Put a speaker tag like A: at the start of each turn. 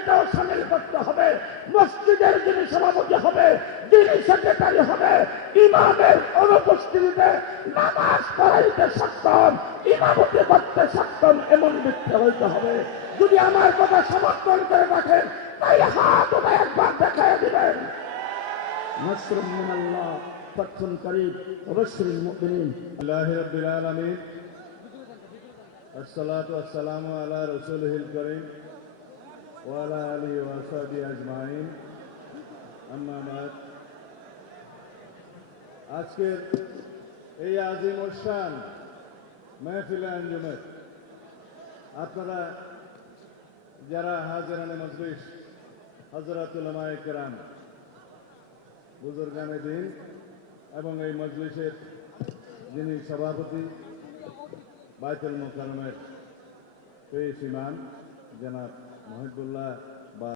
A: কমিটিতেও সামিল করতে হবে মসজিদের যিনি সভাপতি হবে যিনি সেক্রেটারি হবে ইমামের অনুপস্থিতিতে নামাজ পড়াইতে সক্ষম ইমামতি করতে সক্ষম এমন ব্যক্তি হইতে হবে যদি আমার কথা সমর্থন করে রাখেন তাহলে হাত উঠে একবার দেখায় দিবেন نصر من الله فتح قريب وبشر المؤمنين
B: الله رب العالمين الصلاة والسلام على رسوله الكريم وعلى آله وصحبه أجمعين أما بعد আজকের এই আজিম অনুষ্ঠান মেহফিল আঞ্জুমের আপনারা যারা হাজিরানে মজলিস হজরতুল কেরাম বুজুর্গানে দিন এবং এই মজলিসের যিনি সভাপতি বাইতুল মোকারমের পেশ ইমাম জনাব মহিবুল্লাহ বা